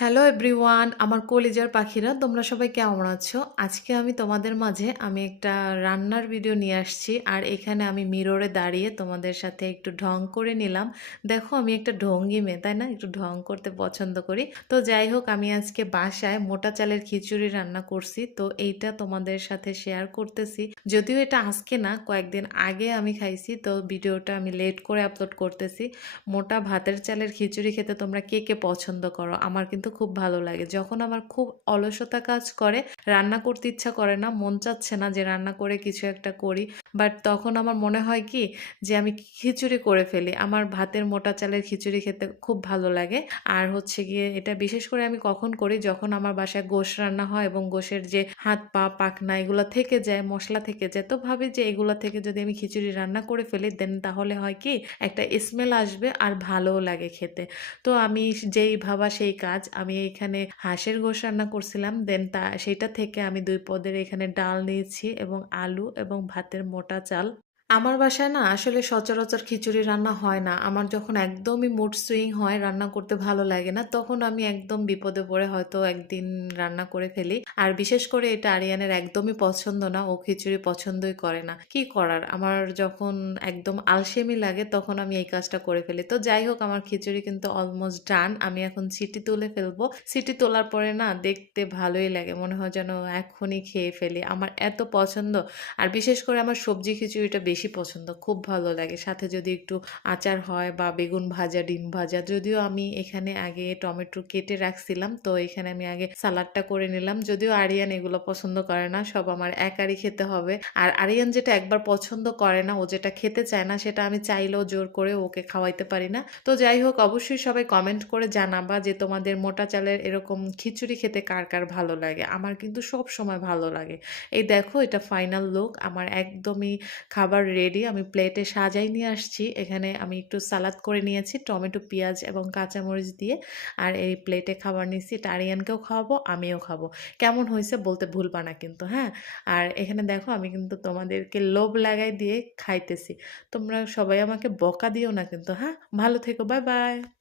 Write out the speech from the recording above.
Hello everyone, আমার কলিজার পাখিরা তোমরা সবাই কেমন আছো? আজকে আমি তোমাদের মাঝে একটা রান্নার ভিডিও নিয়ে আসছি। আর এখানে আমি মিররে দাঁড়িয়ে তোমাদের সাথে একটু ঢং করে নিলাম। দেখো, আমি একটা ঢঙ্গি মেয়ে, তাই না? একটু ঢং করতে পছন্দ করি। তো যাই হোক, আমি আজকে বাসায় মোটা চালের খিচুড়ি রান্না করছি, তো এইটা তোমাদের সাথে শেয়ার করতেছি। যদিও এটা আজকে না, কয়েকদিন আগে আমি খাইছি, তো ভিডিওটা আমি লেট করে আপলোড করতেছি। মোটা ভাতের চালের খিচুড়ি খেতে তোমরা কে কে পছন্দ করো? আমার কিন্তু খুব ভালো লাগে। যখন আমার খুব অলসতা কাজ করে, রান্না করতে ইচ্ছা করে না, মন চাচ্ছে না যে রান্না করে কিছু একটা করি, বাট তখন আমার মনে হয় কি যে আমি খিচুড়ি করে ফেলি। আমার ভাতের মোটা চালের খিচুড়ি খেতে খুব ভালো লাগে। আর হচ্ছে গিয়ে এটা বিশেষ করে আমি কখন করি, যখন আমার বাসায় গোশ রান্না হয় এবং গোশের যে হাত পা পাখনা এগুলো থেকে যায়, মশলা থেকে যায়, তো ভাবি যে এগুলো থেকে যদি আমি খিচুড়ি রান্না করে ফেলি, দেন তাহলে হয় কি একটা স্মেল আসবে আর ভালোও লাগে খেতে। তো আমি যেই ভাবা সেই কাজ, আমি এখানে হাঁসের গোশ রান্না করছিলাম, দেন সেইটা থেকে আমি 2 পদের এখানে ডাল নিয়েছি এবং আলু এবং ভাতের মোটা চাল। আমার বাসায় না আসলে সচরাচর খিচুড়ি রান্না হয় না। আমার যখন একদমই মুড সুইং হয়, রান্না করতে ভালো লাগে না, তখন আমি একদম বিপদে পড়ে হয়তো একদিন রান্না করে ফেলি। আর বিশেষ করে এটা আরিয়ানের একদমই পছন্দ না, ও খিচুড়ি পছন্দই করে না। কি করার, আমার যখন একদম আলসেমি লাগে তখন আমি এই কাজটা করে ফেলি। তো যাই হোক, আমার খিচুড়ি কিন্তু অলমোস্ট ডান। আমি এখন সিটি তুলে ফেলবো। সিটি তোলার পরে না দেখতে ভালোই লাগে, মনে হয় যেন এখনই খেয়ে ফেলি, আমার এত পছন্দ। আর বিশেষ করে আমার সবজি খিচুড়িটা বেশি পছন্দ, খুব ভালো লাগে। সাথে যদি একটু আচার হয় বা বেগুন ভাজা, ডিম ভাজা। যদিও আমি এখানে আগে টমেটো কেটে রাখছিলাম, তো এখানে আমি আগে সালাডটা করে নিলাম। যদিও আরিয়ান এগুলো পছন্দ করে না, সব আমার একারই খেতে হবে। আর আরিয়ান যেটা একবার পছন্দ করে না, ও যেটা খেতে চায় না, সেটা আমি চাইলেও জোর করে ওকে খাওয়াইতে পারি না। তো যাই হোক, অবশ্যই সবাই কমেন্ট করে জানাবা যে তোমাদের মোটা চালের এরকম খিচুড়ি খেতে কার কার ভালো লাগে। আমার কিন্তু সব সময় ভালো লাগে। এই দেখো, এটা ফাইনাল লুক আমার। একদমই খাবার রেডি, আমি প্লেটে সাজাই নিয়ে আসছি। এখানে আমি একটু সালাদ করে নিয়েছি টমেটো, পেঁয়াজ এবং কাঁচামরিচ দিয়ে। আর এই প্লেটে খাবার নিচ্ছি, এটা আরিয়ানকেও খাওয়াবো, আমিও খাবো। কেমন হয়েছে বলতে ভুলবা না কিন্তু, হ্যাঁ? আর এখানে দেখো, আমি কিন্তু তোমাদেরকে লোভ লাগাই দিয়ে খাইতেছি। তোমরা সবাই আমাকে বকা দিও না কিন্তু, হ্যাঁ? ভালো থেকো, বাই বাই।